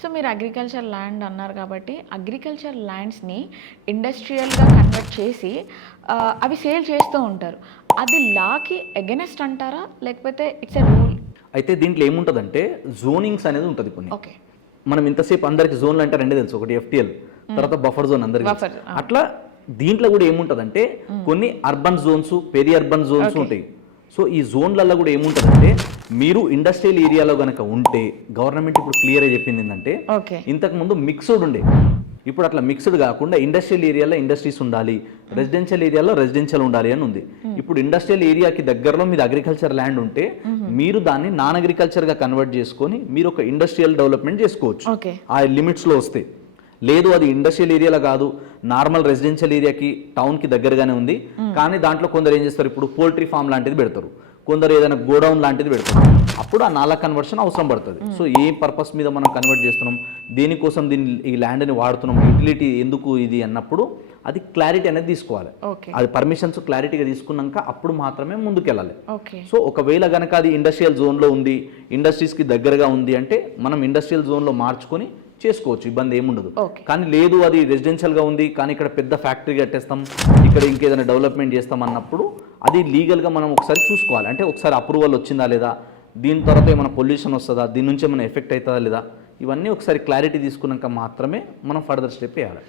So మీరు agriculture land అన్నారు కాబట్టి అగ్రికల్చర్ ల్యాండ్స్ని ఇండస్ట్రియల్గా కన్వర్ట్ చేసి అవి సేల్ చేస్తూ ఉంటారు. అది లాకి ఎగెనెస్ట్ అంటారా, లేకపోతే ఇట్స్ ఎ రూల్? అయితే దీంట్లో ఏముంటుందంటే జోనింగ్స్ అనేది ఉంటుంది కొన్ని. ఓకే. మనం ఇంతసేపు అందరికి జోన్లు అంటే రెండే తెలుసు, ఒకటి ఎఫ్టిఎల్, తర్వాత బఫర్ జోన్ అందరికి Buffer, అట్లా దీంట్లో కూడా ఏముంటుందంటే కొన్ని urban zones, peri urban zones ఉంటాయి. సో ఈ జోన్లలో కూడా ఏముంటుందంటే మీరు ఇండస్ట్రియల్ ఏరియాలో కనుక ఉంటే గవర్నమెంట్ ఇప్పుడు క్లియర్గా చెప్పింది ఏంటంటే ఓకే. ఇంతకుముందు మిక్స్డ్ ఉండే, ఇప్పుడు అట్లా మిక్స్డ్ కాకుండా ఇండస్ట్రియల్ ఏరియాలో ఇండస్ట్రీస్ ఉండాలి, రెసిడెన్షియల్ ఏరియాలో రెసిడెన్షియల్ ఉండాలి అని ఉంది. ఇప్పుడు ఇండస్ట్రియల్ ఏరియాకి దగ్గరలో మీది అగ్రికల్చర్ ల్యాండ్ ఉంటే మీరు దాన్ని నాన్ అగ్రికల్చర్గా కన్వర్ట్ చేసుకొని మీరు ఒక ఇండస్ట్రియల్ డెవలప్మెంట్ చేసుకోవచ్చు ఓకే. ఆ లిమిట్స్లో వస్తే. లేదు అది ఇండస్ట్రియల్ ఏరియాలో కాదు, నార్మల్ రెసిడెన్షియల్ ఏరియాకి టౌన్కి దగ్గరగానే ఉంది, కానీ దాంట్లో కొందరు ఏం చేస్తారు, ఇప్పుడు పోల్ట్రీ ఫామ్ లాంటిది పెడతారు, కొందరు ఏదైనా గోడౌన్ లాంటిది పెడతారు, అప్పుడు ఆ నాలా కన్వర్షన్ అవసరం పడుతుంది. సో ఏ పర్పస్ మీద మనం కన్వర్ట్ చేస్తున్నాం, దేనికోసం దీన్ని ఈ ల్యాండ్ని వాడుతున్నాం, యూటిలిటీ ఎందుకు ఇది అన్నప్పుడు అది క్లారిటీ అనేది తీసుకోవాలి. అది పర్మిషన్స్ క్లారిటీగా తీసుకున్నాక అప్పుడు మాత్రమే ముందుకెళ్ళాలి. సో ఒకవేళ కనుక అది ఇండస్ట్రియల్ జోన్లో ఉంది, ఇండస్ట్రీస్కి దగ్గరగా ఉంది అంటే మనం ఇండస్ట్రియల్ జోన్లో మార్చుకొని చేసుకోవచ్చు, ఇబ్బంది ఏముండదు. కానీ లేదు అది రెసిడెన్షియల్గా ఉంది కానీ ఇక్కడ పెద్ద ఫ్యాక్టరీ కట్టేస్తాం, ఇక్కడ ఇంకేదైనా డెవలప్మెంట్ చేస్తాం అన్నప్పుడు అది లీగల్గా మనం ఒకసారి చూసుకోవాలి. అంటే ఒకసారి అప్రూవల్ వచ్చిందా లేదా, దీని తర్వాత ఏమైనా పొల్యూషన్ వస్తుందా, దీని నుంచి ఏమైనా ఎఫెక్ట్ అవుతుందా లేదా, ఇవన్నీ ఒకసారి క్లారిటీ తీసుకున్నాక మాత్రమే మనం ఫర్దర్ స్టెప్ వేయాలి.